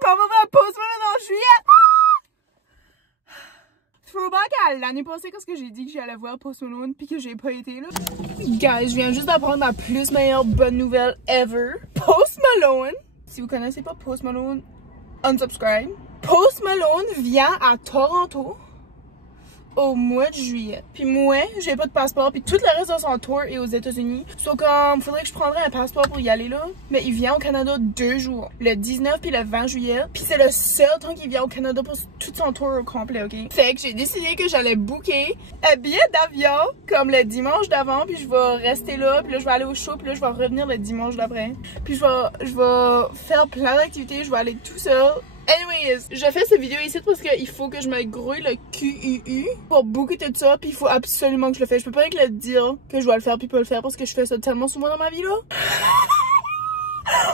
Je m'en vais voir Post Malone en juillet! Throwback à l'année passée quand j'ai dit que j'allais voir Post Malone pis que j'ai pas été là. Guys, je viens juste d'apprendre ma plus meilleure bonne nouvelle ever. Post Malone, si vous connaissez pas Post Malone, unsubscribe. Post Malone vient à Toronto au mois de juillet. Puis moi, j'ai pas de passeport. Puis tout le reste de son tour est aux États-Unis. So comme, faudrait que je prendrais un passeport pour y aller là. Mais il vient au Canada 2 jours. Le 19 puis le 20 juillet. Puis c'est le seul temps qu'il vient au Canada pour tout son tour au complet, ok? Fait que j'ai décidé que j'allais booker un billet d'avion comme le dimanche d'avant. Puis je vais rester là. Puis là, je vais aller au show. Puis là, je vais revenir le dimanche d'après. Puis je vais faire plein d'activités. Je vais aller tout seul. Anyways, je fais cette vidéo ici parce qu'il faut que je me grouille le QUU pour booker tout ça, puis il faut absolument que je le fasse. Je peux pas rien que le dire que je dois le faire puis pas le faire parce que je fais ça tellement souvent dans ma vie là.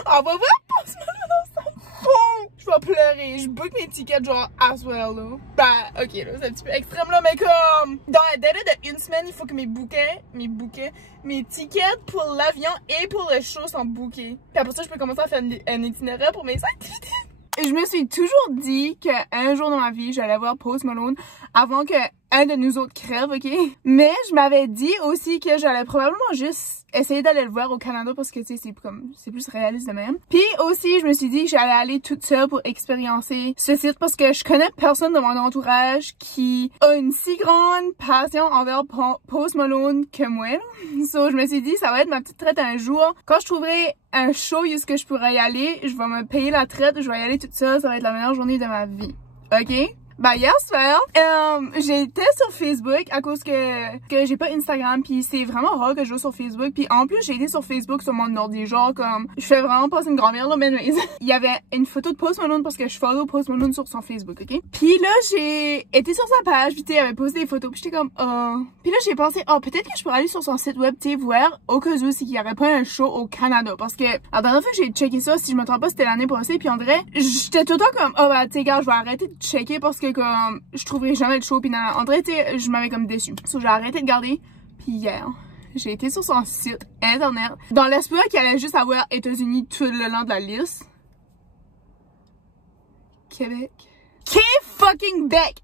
On va voir Post Malone dans son fond. Je vais pleurer. Je book mes tickets genre as well là. Ben ok là, c'est un petit peu extrême là, mais comme dans un délai de une semaine, il faut que mes tickets pour l'avion et pour le show sont bookés. Puis après ça, je peux commencer à faire un itinéraire pour mes activités. Je me suis toujours dit qu'un jour dans ma vie, j'allais voir Post Malone avant que un de nous autres crève, ok? Mais je m'avais dit aussi que j'allais probablement juste essayer d'aller le voir au Canada parce que, tu sais, c'est plus réaliste de même. Puis aussi, je me suis dit que j'allais aller toute seule pour expériencer ce site parce que je connais personne de mon entourage qui a une si grande passion envers Post Malone que moi. So, je me suis dit, ça va être ma petite traite un jour. Quand je trouverai un show où est-ce que je pourrais y aller, je vais me payer la traite, je vais y aller toute seule, ça va être la meilleure journée de ma vie. Ok? Bah hier soir, j'étais sur Facebook à cause que j'ai pas Instagram, puis c'est vraiment rare que je joue sur Facebook, puis en plus j'ai été sur Facebook sur mon ordi, genre comme je fais vraiment passer une grand-mère là, mais il y avait une photo de Post Malone parce que je follow Post Malone sur son Facebook, ok? Puis là j'ai été sur sa page, puis tu sais, il avait posté des photos, puis j'étais comme puis là j'ai pensé peut-être que je pourrais aller sur son site web, tu sais, voir au cas où s'il y avait pas un show au Canada, parce que la dernière fois que j'ai checké ça, si je me trompe pas, c'était l'année passée, puis on dirait j'étais tout le temps comme bah tu sais gars, je vais arrêter de checker parce que comme je trouverais jamais le show pis en vrai je m'avais comme déçue. So j'ai arrêté de garder. Puis hier, j'ai été sur son site internet dans l'espoir qu'il allait juste avoir États-Unis tout le long de la liste. Québec.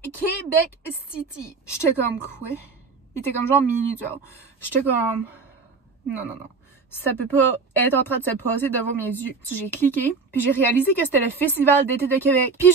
Québec City. J'étais comme quoi? Il était comme genre minuit, tu vois. J'étais comme non. Ça peut pas être en train de se passer devant mes yeux. J'ai cliqué, puis j'ai réalisé que c'était le Festival d'été de Québec. Puis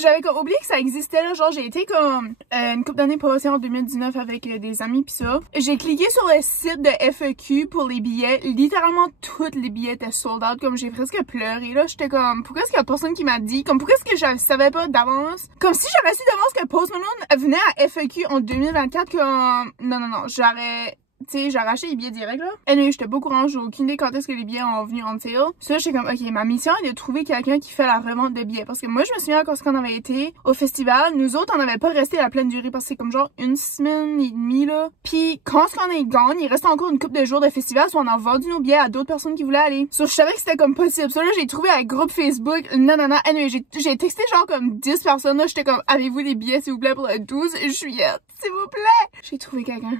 j'avais comme oublié que ça existait là, genre j'ai été comme une couple d'années passées en 2019 avec des amis pis ça. J'ai cliqué sur le site de FEQ pour les billets. Littéralement tous les billets étaient sold out, comme j'ai presque pleuré là. J'étais comme pourquoi est-ce qu'il y a personne qui m'a dit, comme pourquoi est-ce que je savais pas d'avance, comme si j'avais su d'avance que Post Malone venait à FEQ en 2024 comme non, j'aurais tu sais, j'ai racheté les billets directs là. Et anyway, j'étais pas au courant, j'ai aucune idée quand est-ce que les billets ont venu en sale. Ça, j'étais comme, ok, ma mission est de trouver quelqu'un qui fait la revente de billets. Parce que moi, je me souviens quand on avait été au festival, nous autres, on n'avait pas resté à la pleine durée parce que c'est comme genre une semaine et demie là. Puis quand on est gone, il restait encore une couple de jours de festival, soit on a vendu nos billets à d'autres personnes qui voulaient aller. So, je savais que c'était comme possible. Ça là, j'ai trouvé un groupe Facebook, non. Anyway, j'ai texté genre comme 10 personnes là, j'étais comme, avez-vous des billets s'il vous plaît pour le 12 juillet, s'il vous plaît. J'ai trouvé quelqu'un.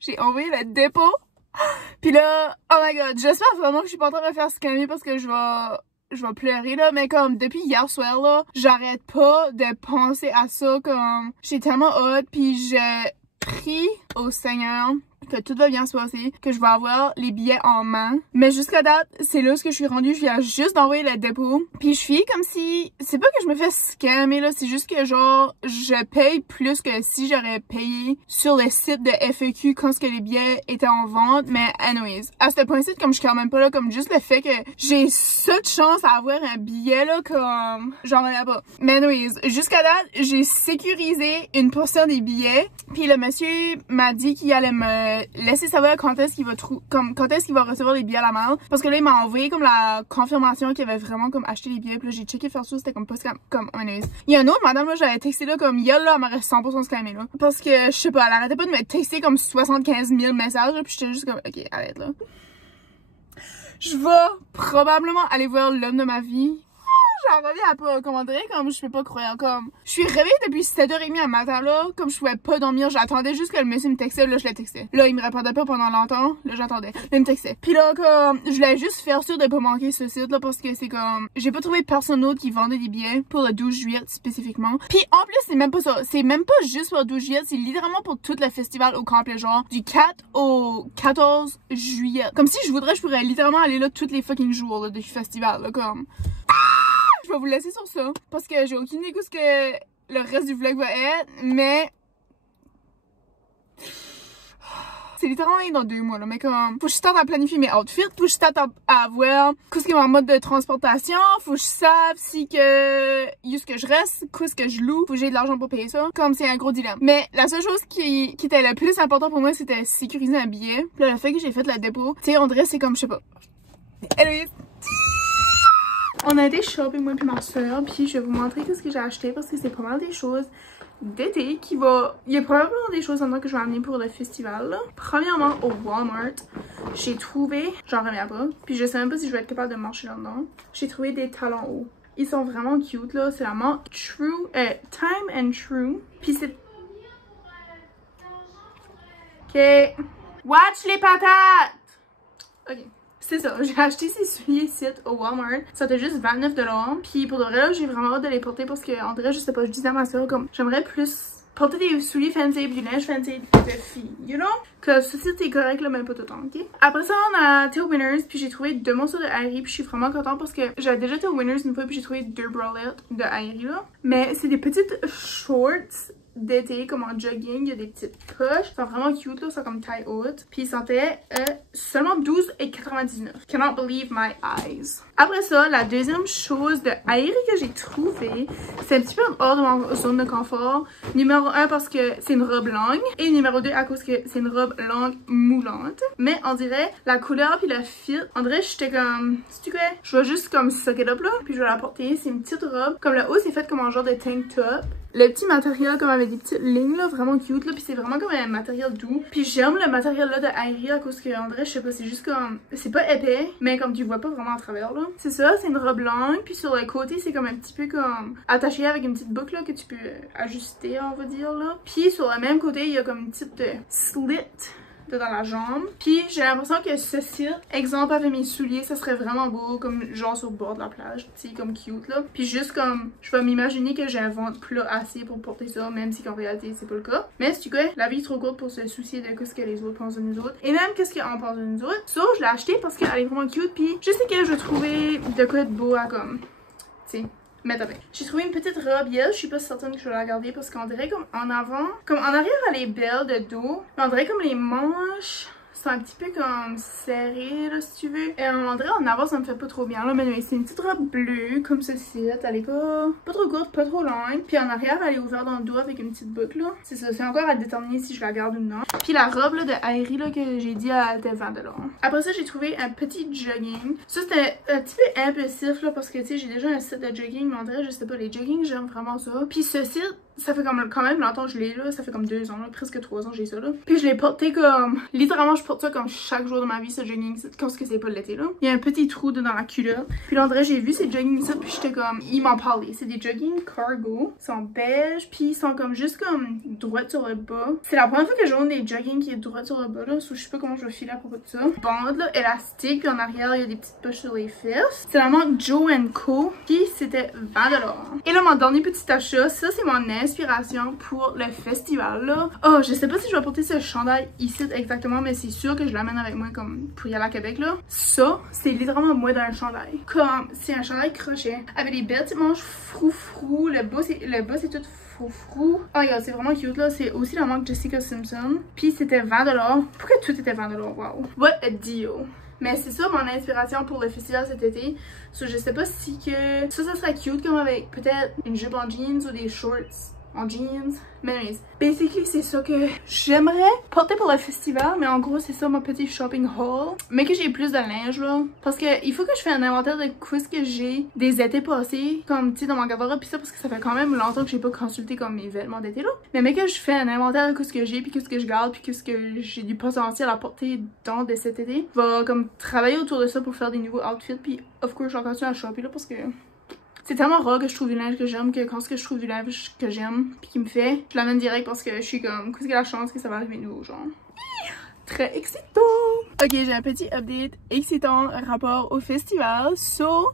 J'ai envoyé le dépôt. Puis là, oh my god, j'espère vraiment que je suis pas en train de me faire scammer parce que je vais pleurer là, mais comme depuis hier soir là, j'arrête pas de penser à ça, comme j'ai tellement hâte, puis je prie au Seigneur que tout va bien se passer, que je vais avoir les billets en main. Mais jusqu'à date, c'est là où je suis rendue, je viens juste d'envoyer le dépôt. Puis je suis comme si, c'est pas que je me fais scammer là, c'est juste que genre, je paye plus que si j'aurais payé sur le site de FEQ quand ce que les billets étaient en vente. Mais anyways, à ce point-ci, comme je suis quand même pas là, comme juste le fait que j'ai cette chance à avoir un billet là, comme j'en reviens pas. Mais anyways, jusqu'à date, j'ai sécurisé une portion des billets. Puis le monsieur m'a dit qu'il allait me laisser savoir quand est-ce qu'il va recevoir les billets à la main, parce que là il m'a envoyé comme la confirmation qu'il avait vraiment comme acheté les billets. Puis là j'ai checké faire ça, c'était comme pas comme anyways. Il y a une autre madame là, j'avais texté là comme hier là, elle m'aurait 100% scammé là, parce que je sais pas, elle arrêtait pas de me texter comme 75 000 messages là, puis j'étais juste comme ok, arrête là. Je vais probablement aller voir l'homme de ma vie. j'en reviens pas, comment dire, comme je peux pas croire, comme, je suis réveillée depuis 7h30 un matin, là, comme je pouvais pas dormir, j'attendais juste que le monsieur me textait, là, je le textais. Là, il me répondait pas pendant longtemps, là, j'attendais. Là, il me textait. Puis là, comme, je voulais juste faire sûr de pas manquer ce site, là, parce que c'est comme, j'ai pas trouvé personne d'autre qui vendait des billets pour le 12 juillet, spécifiquement. Puis en plus, c'est même pas ça, c'est même pas juste pour le 12 juillet, c'est littéralement pour tout le festival au complet, genre, du 4 au 14 juillet. Comme si je voudrais, je pourrais littéralement aller là tous les fucking jours, là, du festival, là, comme. Je vais vous laisser sur ça, parce que j'ai aucune idée de ce que le reste du vlog va être, mais c'est littéralement dans 2 mois, là, mais comme, faut que je starte à planifier mes outfits, faut que je starte à voir qu'est-ce qui est en mode de transportation, faut que je sache si que, où ce que je reste, qu'est-ce que je loue, faut que j'ai de l'argent pour payer ça, comme c'est un gros dilemme. Mais la seule chose qui était le plus important pour moi, c'était sécuriser un billet, puis là, le fait que j'ai fait la dépôt, tu sais, on dirait c'est comme, je sais pas. Anyways. On a été shopping, moi et ma soeur, puis je vais vous montrer ce que j'ai acheté parce que c'est pas mal des choses d'été qui va... Il y a probablement des choses en que je vais amener pour le festival, là. Premièrement, au Walmart, j'ai trouvé... J'en reviens pas, puis je sais même pas si je vais être capable de marcher là-dedans. J'ai trouvé des talons hauts. Ils sont vraiment cute, là. C'est la marque Time and True. Puis c'est... Ok. Watch les patates! Ok. C'est ça, j'ai acheté ces souliers ici au Walmart. Ça coûtait juste 29 $. Puis pour de vrai, là, j'ai vraiment hâte de les porter parce que, en vrai, je sais pas, je disais à ma soeur comme j'aimerais plus porter des souliers fancy et du linge fancy de filles, you know? Que ce site est correct là, mais pas tout le temps, ok? Après ça, on a été au Winners, puis j'ai trouvé 2 morceaux de Harry, puis je suis vraiment contente parce que j'avais déjà été au Winners une fois, puis j'ai trouvé 2 bralettes de Harry là. Mais c'est des petites shorts d'été comme en jogging, il y a des petites poches, ils sont vraiment cute là, ils sont comme taille haute, puis ils sentaient seulement 12,99 $. Cannot believe my eyes. Après ça, la deuxième chose de Aerie que j'ai trouvé, c'est un petit peu hors de ma zone de confort. Numéro 1 parce que c'est une robe longue, et numéro 2 à cause que c'est une robe longue moulante. Mais on dirait la couleur puis le fit, on dirait j'étais comme, sais-tu quoi, je vais juste comme suck it up là, puis je vais la porter. C'est une petite robe, comme le haut c'est fait comme un genre de tank top. Le petit matériel comme avec des petites lignes là, vraiment cute là, puis c'est vraiment comme un matériel doux. Puis j'aime le matériel là de Aerie à cause que en vrai je sais pas, c'est juste comme, c'est pas épais, mais comme tu vois pas vraiment à travers là. C'est ça, c'est une robe longue, puis sur le côté c'est comme un petit peu comme attaché avec une petite boucle là que tu peux ajuster on va dire là. Puis sur le même côté il y a comme une petite slit dans la jambe. Puis j'ai l'impression que ceci, exemple avec mes souliers, ça serait vraiment beau comme genre sur le bord de la plage, tu sais, comme cute là. Puis juste comme, je vais m'imaginer que j'ai un ventre plat assez pour porter ça, même si qu'en réalité c'est pas le cas. Mais si tu connais, la vie est trop courte pour se soucier de ce que les autres pensent de nous autres. Et même qu'est-ce qu'on pense de nous autres. Ça, je l'ai acheté parce qu'elle est vraiment cute, puis je sais que je vais trouver de quoi être beau à comme, tu sais. J'ai trouvé une petite robe hier, je suis pas certaine que je vais la garder parce qu'on dirait comme en avant, comme en arrière elle est belle de dos, mais on dirait comme les manches sont un petit peu comme serrées là si tu veux. Et on dirait en avant ça me fait pas trop bien là, mais c'est une petite robe bleue comme ceci, elle est pas trop courte, pas trop longue. Puis en arrière elle est ouverte dans le dos avec une petite boucle là. C'est ça, c'est encore à déterminer si je la garde ou non. Puis la robe là de Aerie là que j'ai dit elle était 20 $. Après ça j'ai trouvé un petit jogging. Ça c'était un petit peu impulsif là parce que tu sais j'ai déjà un set de jogging, mais on dirait je sais pas, les joggings j'aime vraiment ça. Puis ce site, ça fait comme quand même longtemps que je l'ai là, ça fait comme 2 ans là, presque 3 ans j'ai ça là. Puis je l'ai porté comme, littéralement je porte ça comme chaque jour de ma vie ce jogging, quand ce que c'est pas l'été là. Il y a un petit trou dans la culotte. Puis là on dirait j'ai vu ces joggings ça puis j'étais comme, ils m'en parlaient. C'est des joggings cargo, ils sont beige puis ils sont comme juste comme droits sur le bas. C'est la première fois que je vois des joggings qui est droits sur le bas là, so je sais pas comment je vais filer à propos de ça. Bande là, élastique, puis en arrière il y a des petites poches sur les fesses. C'est la marque Joe & Co, puis c'était 20 $. Et là mon dernier petit achat, ça c'est mon inspiration pour le festival là. Oh, je sais pas si je vais porter ce chandail ici exactement, mais c'est sûr que je l'amène avec moi comme pour y aller à Québec là. Ça, c'est littéralement moi dans un chandail. Comme, c'est un chandail crochet avec des belles petites manches froufrou. Le bas c'est tout froufrou. Oh regarde, c'est vraiment cute là. C'est aussi la marque Jessica Simpson. Puis c'était 20 $. Pourquoi tout était 20 $? Wow. What a deal. Mais c'est ça mon inspiration pour le festival cet été. So, je sais pas si que ça serait cute comme avec peut-être une jupe en jeans ou des shorts en jeans. Mais anyways, basically c'est ça que j'aimerais porter pour le festival, mais en gros c'est ça mon petit shopping haul. Mais que j'ai plus de linge là, parce que il faut que je fasse un inventaire de quoi ce que j'ai des étés passés, comme tu sais dans mon garde-robe, puis ça parce que ça fait quand même longtemps que j'ai pas consulté comme mes vêtements d'été là. Mais que je fais un inventaire de quoi ce que j'ai, puis qu'est-ce que je garde, puis qu'est-ce que j'ai du potentiel à porter dans de cet été, va comme travailler autour de ça pour faire des nouveaux outfits, puis of course je vais continuer à shopper là parce que C'est tellement rare que je trouve du linge que j'aime que quand je trouve du linge que j'aime puis qui me fait, je l'amène direct parce que je suis comme, qu'est-ce qu'il y a la chance que ça va arriver nouveau, genre. Très excitant! Ok, j'ai un petit update excitant rapport au festival. So,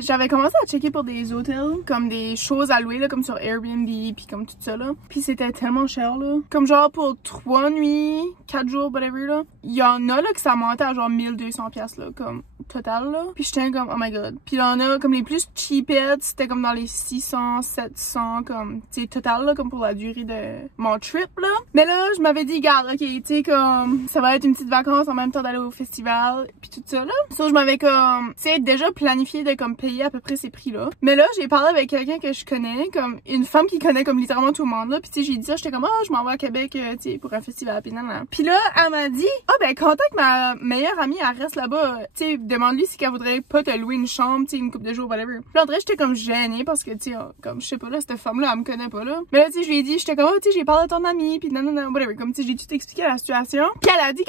j'avais commencé à checker pour des hôtels, comme des choses à louer, là, comme sur Airbnb, puis comme tout ça, là. Puis c'était tellement cher, là. Comme genre pour 3 nuits, 4 jours, whatever, là. Il y en a, là, que ça montait à genre 1200$, là, comme total, là. Puis j'étais comme, oh my god. Puis il y en a, comme les plus cheapettes, c'était comme dans les 600, 700, comme, tu sais, total, là, comme pour la durée de mon trip, là. Mais là, je m'avais dit, garde, ok, tu sais, comme, ça va être une petite vacance en même temps d'aller au festival puis tout ça là. So, je m'avais comme, tu sais, déjà planifié de comme payer à peu près ces prix là. Mais là, j'ai parlé avec quelqu'un que je connais, comme une femme qui connaît comme littéralement tout le monde là. Puis tu sais, j'ai dit ça, j'étais comme, je m'en vais à Québec, tu sais, pour un festival puis nan. Puis là, elle m'a dit, ben contacte ma meilleure amie, elle reste là-bas, tu sais, demande-lui si elle voudrait pas te louer une chambre, tu sais, une couple de jours, whatever. Puis en vrai, j'étais comme gênée parce que tu sais, comme je sais pas là, cette femme là, elle me connaît pas là. Mais là, tu sais, je lui ai dit, j'étais comme, tu sais, j'ai parlé à ton amie puis nan, whatever. Comme tu sais, j'ai tout expliqué la situation. Puis elle a dit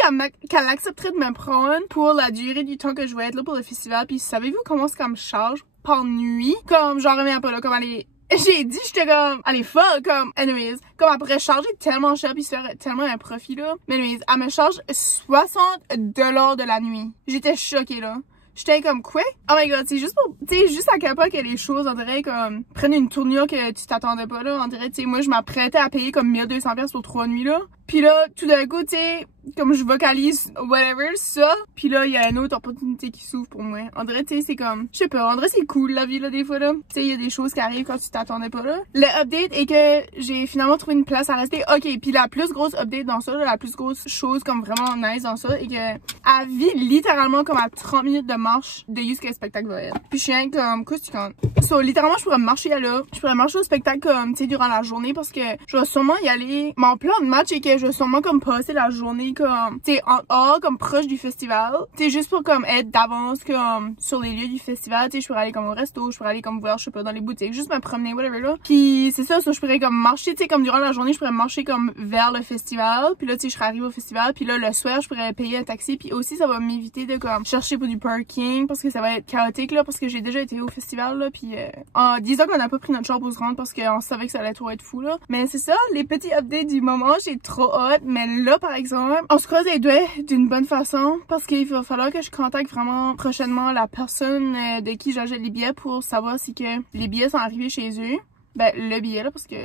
qu'elle accepterait de me prendre pour la durée du temps que je vais être là pour le festival. Puis savez-vous comment c'est qu'elle me charge par nuit? Comme j'en reviens pas là, comme elle est... J'ai dit, j'étais comme, elle est folle, comme, anyways, comme elle pourrait charger tellement cher puis se faire tellement un profit là. Mais anyways, elle me charge 60$ de la nuit. J'étais choquée là. J'étais comme, quoi? Oh my god, c'est juste pour, tu sais, juste à quel point que les choses, on dirait, comme, prennent une tournure que tu t'attendais pas, là. On dirait, tu sais, moi, je m'apprêtais à payer comme 1200$ pour 3 nuits, là. Puis là, tout d'un coup, tu sais, comme je vocalise whatever, ça. Puis là, il y a une autre opportunité qui s'ouvre pour moi. On dirait, tu sais, c'est comme, je sais pas, on dirait c'est cool la vie, là, des fois, là. Tu sais, il y a des choses qui arrivent quand tu t'attendais pas, là. Le update est que j'ai finalement trouvé une place à rester. Ok, puis la plus grosse update dans ça, là, la plus grosse chose comme vraiment nice dans ça, est que elle vit littéralement comme à 30 minutes de marche de où ce spectacle va être. Puis je suis rien comme, qu'est-ce que tu comptes? So, littéralement, je pourrais marcher là. Je pourrais marcher au spectacle comme, tu sais, durant la journée parce que je vais sûrement y aller. Mon plan de match est que je vais sûrement comme passer la journée comme, tu sais, en hors, comme proche du festival. Tu sais, juste pour comme être d'avance comme sur les lieux du festival. Tu sais, je pourrais aller comme au resto, je pourrais aller comme voir, je sais pas, dans les boutiques, juste me promener, whatever là. Puis c'est ça, je pourrais comme marcher, tu sais, comme durant la journée, je pourrais marcher comme vers le festival. Puis là, tu sais, je serais arrivée au festival. Puis là, le soir, je pourrais payer un taxi. Puis aussi, ça va m'éviter de comme chercher pour du parking parce que ça va être chaotique là, parce que j'ai déjà été au festival là. Puis en disant qu'on n'a pas pris notre char pour se rendre parce qu'on savait que ça allait trop être fou là. Mais c'est ça, les petits updates du moment, j'ai trop hâte. Mais là, par exemple, on se croise les doigts d'une bonne façon parce qu'il va falloir que je contacte vraiment prochainement la personne de qui j'achète les billets pour savoir si que les billets sont arrivés chez eux. Ben, le billet là, parce que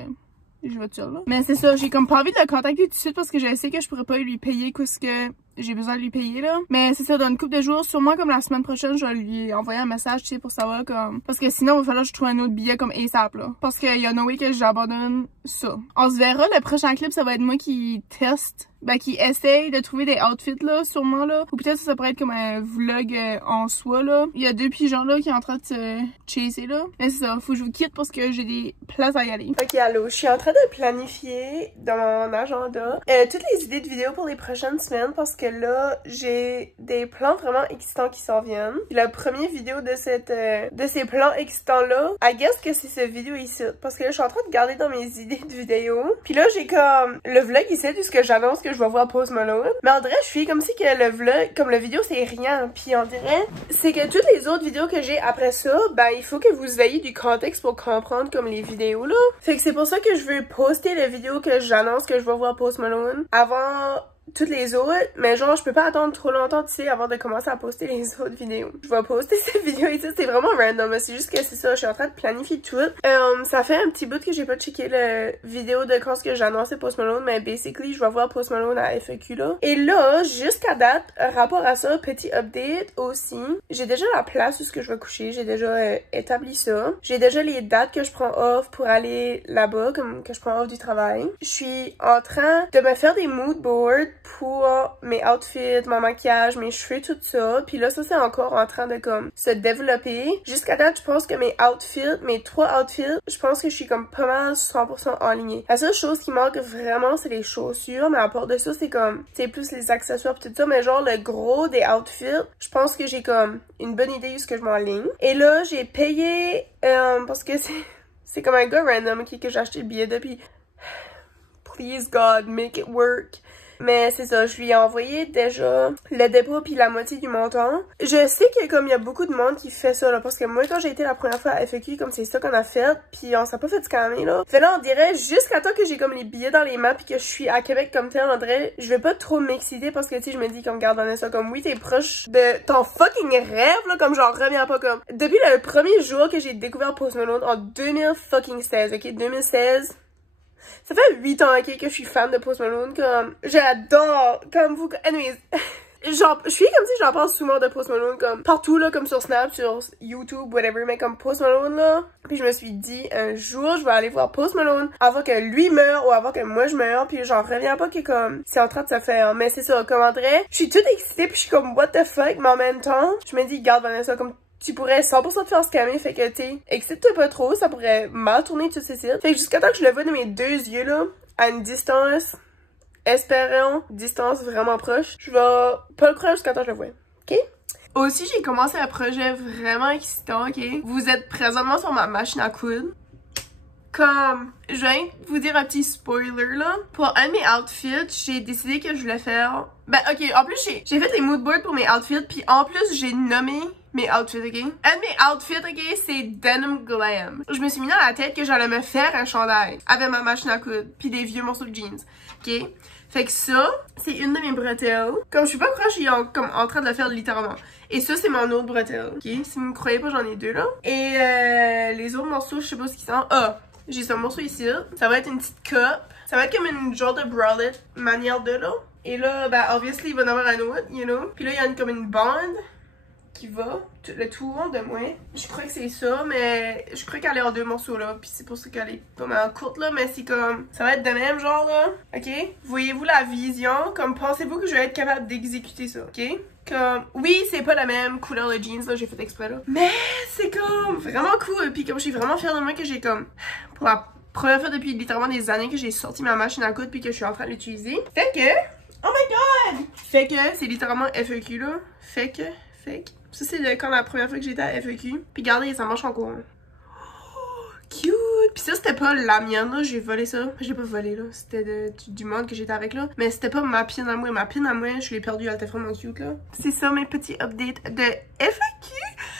je vais te dire là. Mais c'est ça, j'ai comme pas envie de le contacter tout de suite parce que je sais que je pourrais pas lui payer qu'est-ce que j'ai besoin de lui payer là. Mais c'est ça, dans une couple de jours, sûrement comme la semaine prochaine, je vais lui envoyer un message, tu sais, pour savoir comme... Parce que sinon, il va falloir que je trouve un autre billet comme ASAP là. Parce qu'il y a no way que j'abandonne ça. On se verra, le prochain clip, ça va être moi qui teste. Ben, qui essaye de trouver des outfits là, sûrement là. Ou peut-être ça pourrait être comme un vlog en soi là. Il y a deux pigeons là qui sont en train de se chaser là. Mais c'est ça, faut que je vous quitte parce que j'ai des places à y aller. Ok, allô, je suis en train de planifier dans mon agenda toutes les idées de vidéos pour les prochaines semaines parce que là, j'ai des plans vraiment excitants qui s'en viennent. Puis la première vidéo de ces plans excitants là, I guess que c'est cette vidéo ici. Parce que là, je suis en train de garder dans mes idées de vidéos. Puis là, j'ai comme le vlog ici, de ce que j'annonce que je vais voir Post Malone. Mais on dirait, je suis comme si que le vlog, comme le vidéo, c'est rien. Puis on dirait, c'est que toutes les autres vidéos que j'ai après ça, ben, il faut que vous ayez du contexte pour comprendre comme les vidéos, là. Fait que c'est pour ça que je veux poster la vidéo que j'annonce que je vais voir Post Malone avant toutes les autres, mais genre je peux pas attendre trop longtemps, tu sais, avant de commencer à poster les autres vidéos. Je vais poster cette vidéo ici, c'est vraiment random, c'est juste que c'est ça, je suis en train de planifier tout. Ça fait un petit bout que j'ai pas checké la vidéo de quand ce que j'ai annoncé Post Malone, mais basically je vais voir Post Malone à FAQ là. Et là, jusqu'à date, rapport à ça, petit update aussi, j'ai déjà la place où ce que je vais coucher, j'ai déjà établi ça. J'ai déjà les dates que je prends off pour aller là-bas, comme que je prends off du travail. Je suis en train de me faire des mood boards pour mes outfits, mon maquillage, mes cheveux, tout ça. Puis là, ça c'est encore en train de comme se développer. Jusqu'à date, je pense que mes outfits, mes 3 outfits, je pense que je suis comme pas mal 100% alignée. La seule chose qui manque vraiment, c'est les chaussures. Mais à part de ça, c'est comme, c'est plus les accessoires pis tout ça. Mais genre, le gros des outfits, je pense que j'ai comme une bonne idée de ce que je m'enligne. Et là, j'ai payé, parce que c'est comme un gars random que j'ai acheté le billet depuis. Please God, make it work. Mais c'est ça, je lui ai envoyé déjà le dépôt puis la moitié du montant. Je sais que comme il y a beaucoup de monde qui fait ça là, parce que moi quand j'ai été la première fois à FAQ, comme c'est ça qu'on a fait, puis on s'est pas fait scammer là. Fait là on dirait jusqu'à temps que j'ai comme les billets dans les mains puis que je suis à Québec comme tel, on dirait je vais pas trop m'exciter parce que tu sais je me dis comme garde Vanessa comme oui t'es proche de ton fucking rêve là, comme j'en reviens pas comme. Depuis le premier jour que j'ai découvert Post Malone en 2016, ok 2016. Ça fait 8 ans, ok, que je suis fan de Post Malone, comme, j'adore, comme vous, anyways, genre, je suis comme si j'en parle souvent de Post Malone, comme, partout, là, comme sur Snap, sur YouTube, whatever, mais comme Post Malone, là, puis je me suis dit, un jour, je vais aller voir Post Malone avant que lui meure ou avant que moi je meure, puis j'en reviens pas que, comme, c'est en train de se faire, mais c'est ça, comme, en vrai, je suis toute excitée, puis je suis comme, what the fuck, mais en même temps, je me dis, garde Vanessa, comme, tu pourrais 100% te faire scammer, fait que t'sais, excite-toi pas trop, ça pourrait mal tourner tout ces sites. Fait que jusqu'à temps que je le vois de mes deux yeux là, à une distance, espérons, distance vraiment proche, je vais pas le croire jusqu'à temps que je le vois, ok? Aussi, j'ai commencé un projet vraiment excitant, ok? Vous êtes présentement sur ma machine à coudre. Comme, je viens de vous dire un petit spoiler là. Pour un de mes outfits, j'ai décidé que je voulais faire... Ben ok, en plus j'ai fait des moodboards pour mes outfits, puis en plus j'ai nommé mes outfits, ok? Un de mes outfits, ok, c'est Denim Glam. Je me suis mis dans la tête que j'allais me faire un chandail avec ma machine à coudre, puis des vieux morceaux de jeans, ok? Fait que ça, c'est une de mes bretelles. Comme je suis pas proche, je suis comme en train de le faire littéralement. Et ça, c'est mon autre bretelle, ok? Si vous me croyez pas, j'en ai deux là. Et les autres morceaux, je sais pas ce qu'ils sont. Ah! J'ai ce morceau ici, ça va être une petite cup, ça va être comme une genre de bralette manière de là. Et là, ben, obviously, il va y en avoir un autre, you know. Puis là, il y a comme une bande qui va, le tour de moi. Je crois que c'est ça, mais je crois qu'elle est en deux morceaux là. Puis c'est pour ça qu'elle est pas mal courte là, mais c'est comme, ça va être de même genre là, ok? Voyez-vous la vision? Comme, pensez-vous que je vais être capable d'exécuter ça, ok? Comme, oui, c'est pas la même couleur de jeans, là, j'ai fait exprès, là. Mais c'est comme vraiment cool. Puis comme, je suis vraiment fière de moi que j'ai comme, pour la première fois depuis littéralement des années que j'ai sorti ma machine à coudre puis que je suis en train de l'utiliser. Fait que, oh my god! Fait que, c'est littéralement FAQ, là. Fait que. Ça, c'est quand la première fois que j'étais à FAQ. Puis regardez, ça marche encore. Cute! Puis ça, c'était pas la mienne, là. J'ai volé ça. Je l'ai pas volé, là. C'était du monde que j'étais avec, là. Mais c'était pas ma pin à moi. Ma pin à moi, je l'ai perdue. Elle était vraiment cute, là. C'est ça, mes petits updates de FAQ.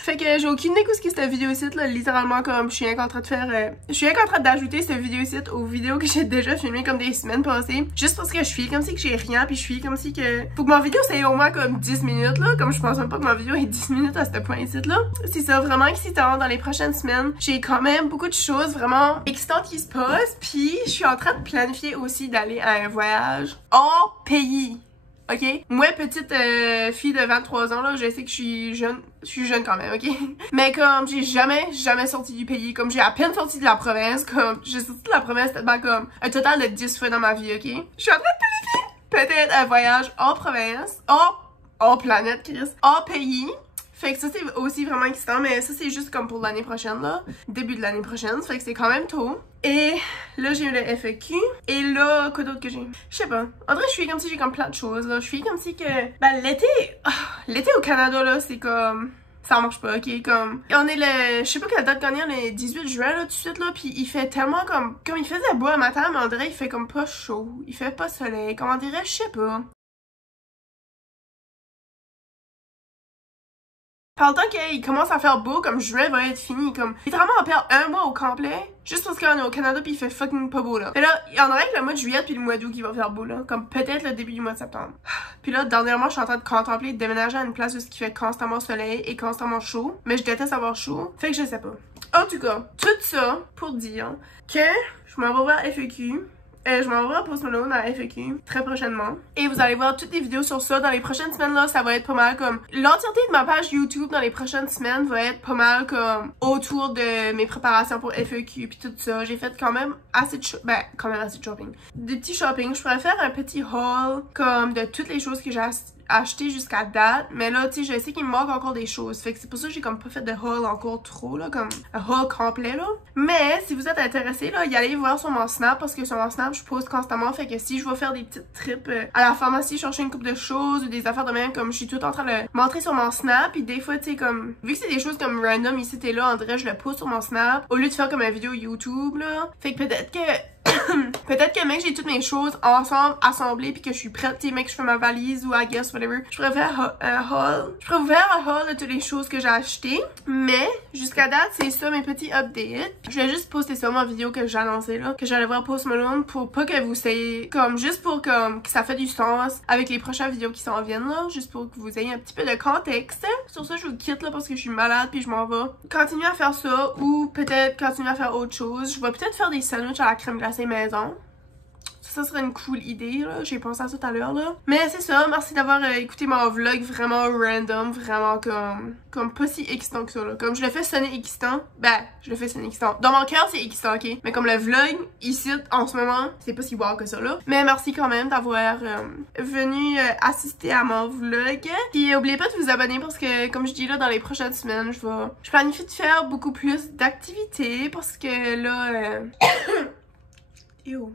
Fait que j'ai aucune idée où ce que cette vidéo-ci, là. Littéralement, comme je suis rien qu'en train de faire... je suis rien qu'en train d'ajouter cette vidéo-ci aux vidéos que j'ai déjà filmées comme des semaines passées. Juste parce que je suis comme si que j'ai rien. Puis je suis comme si que... Faut que ma vidéo, ça ait au moins comme 10 minutes, là. Comme je pense même pas que ma vidéo ait 10 minutes à ce point-ci, là. C'est ça, vraiment excitant. Dans les prochaines semaines, j'ai quand même beaucoup de choses vraiment excitantes qui se passent. Puis je suis en train de planifier aussi d'aller à un voyage hors pays. Ok? Moi, petite fille de 23 ans, là, je sais que je suis jeune quand même, ok? Mais comme, j'ai jamais sorti du pays, comme j'ai à peine sorti de la province, comme, j'ai sorti de la province peut-être comme un total de 10 fois dans ma vie, ok? Je suis en train de planifier peut-être un voyage hors province, hors planète, Chris, hors pays. Fait que ça, c'est aussi vraiment excitant, mais ça, c'est juste comme pour l'année prochaine, là. Début de l'année prochaine, ça fait que c'est quand même tôt. Et là, j'ai eu le FAQ. Et là, quoi d'autre que j'ai? Je sais pas. En vrai, je suis comme si j'ai comme plein de choses, là. Je suis comme si que... Ben, l'été au Canada, là, c'est comme... Ça marche pas, ok? Comme... On est le... Je sais pas quelle date qu'on est, on est le 18 juin, là, tout de suite, là. Puis il fait tellement comme... Comme il faisait beau à matin, mais on dirait il fait comme pas chaud. Il fait pas soleil. Comment dirais-je? Je sais pas. Par le temps qu'il commence à faire beau, comme juin va être fini, comme littéralement on perd un mois au complet, juste parce qu'on est au Canada pis il fait fucking pas beau là. Et là, il y en aurait que le mois de juillet puis le mois d'août qui va faire beau là, comme peut-être le début du mois de septembre. Puis là, dernièrement, je suis en train de contempler de déménager à une place où il fait constamment soleil et constamment chaud, mais je déteste avoir chaud, fait que je sais pas. En tout cas, tout ça pour dire que je m'en vais voir FAQ. Je m'en vais voir Post Malone à FAQ très prochainement. Et vous allez voir toutes les vidéos sur ça. Dans les prochaines semaines, là, ça va être pas mal comme... L'entièreté de ma page YouTube dans les prochaines semaines va être pas mal comme autour de mes préparations pour FAQ puis tout ça. J'ai fait quand même assez de quand même assez de shopping. Des petits shopping. Je pourrais faire un petit haul comme de toutes les choses que j'ai acheté jusqu'à date, mais là, tu sais, je sais qu'il me manque encore des choses, fait que c'est pour ça que j'ai comme pas fait de haul encore trop, là, comme un haul complet, là. Mais, si vous êtes intéressés, là, y allez voir sur mon Snap, parce que sur mon Snap, je poste constamment, fait que si je vais faire des petites trips à la pharmacie, chercher une couple de choses, ou des affaires de même, comme je suis tout en train de montrer sur mon Snap, puis des fois, tu sais, comme, vu que c'est des choses comme random ici et là, on dirait je le poste sur mon Snap, au lieu de faire comme une vidéo YouTube, là. Fait que peut-être que Peut-être que mec, j'ai toutes mes choses ensemble, assemblées, puis que je suis prête, tu sais, mec, je fais ma valise ou I guess, whatever. Je pourrais faire un haul. Je pourrais vous faire un haul de toutes les choses que j'ai achetées. Mais, jusqu'à date, c'est ça mes petits updates. Je vais juste poster ça, ma vidéo que j'ai annoncée là, que j'allais voir Post Malone pour pas que vous soyez, comme, juste pour comme, que ça fait du sens avec les prochaines vidéos qui s'en viennent là, juste pour que vous ayez un petit peu de contexte. Sur ça, je vous quitte là parce que je suis malade puis je m'en vais. Continuer à faire ça ou peut-être continuer à faire autre chose. Je vais peut-être faire des sandwichs à la crème glacée maison. Ça serait une cool idée, là. J'ai pensé à ça tout à l'heure, là. Mais c'est ça. Merci d'avoir écouté mon vlog vraiment random. Vraiment comme pas si excitant que ça, là. Comme je le fais sonner excitant. Ben, je le fais sonner excitant. Dans mon cœur, c'est excitant, ok? Mais comme le vlog, ici, en ce moment, c'est pas si wow que ça, là. Mais merci quand même d'avoir venu assister à mon vlog. Puis oubliez pas de vous abonner parce que, comme je dis, là, dans les prochaines semaines, je planifie de faire beaucoup plus d'activités parce que, là... Ew.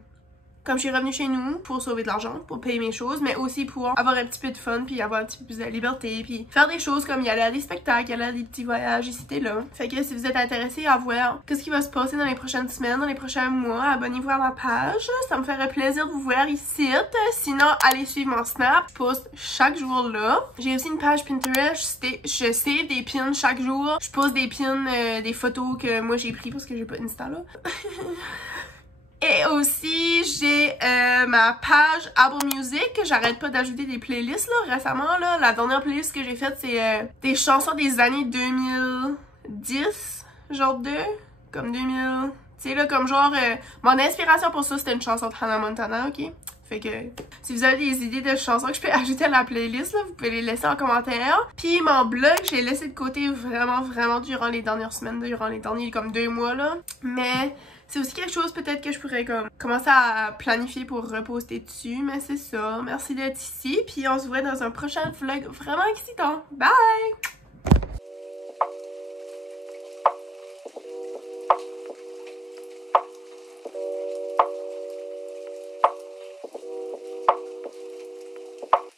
Comme je suis revenue chez nous pour sauver de l'argent, pour payer mes choses, mais aussi pour avoir un petit peu de fun, puis avoir un petit peu plus de liberté, puis faire des choses comme y aller à des spectacles, y aller à des petits voyages ici et là. Fait que si vous êtes intéressés à voir qu'est-ce qui va se passer dans les prochaines semaines, dans les prochains mois, abonnez-vous à ma page. Ça me ferait plaisir de vous voir ici. Sinon, allez suivre mon Snap. Je poste chaque jour là. J'ai aussi une page Pinterest. Je save des pins chaque jour. Je pose des pins, des photos que moi j'ai pris parce que j'ai pas Insta là. Et aussi, j'ai ma page Apple Music. J'arrête pas d'ajouter des playlists là récemment. Là. La dernière playlist que j'ai faite, c'est des chansons des années 2010, genre 2, comme 2000. Tu sais là, comme genre, mon inspiration pour ça, c'était une chanson de Hannah Montana, ok? Fait que, si vous avez des idées de chansons que je peux ajouter à la playlist, là, vous pouvez les laisser en commentaire. Puis mon blog, je l'ai laissé de côté vraiment durant les dernières semaines, durant les derniers comme 2 mois là. Mais... c'est aussi quelque chose peut-être que je pourrais comme commencer à planifier pour reposter dessus, mais c'est ça. Merci d'être ici, puis on se voit dans un prochain vlog vraiment excitant. Bye!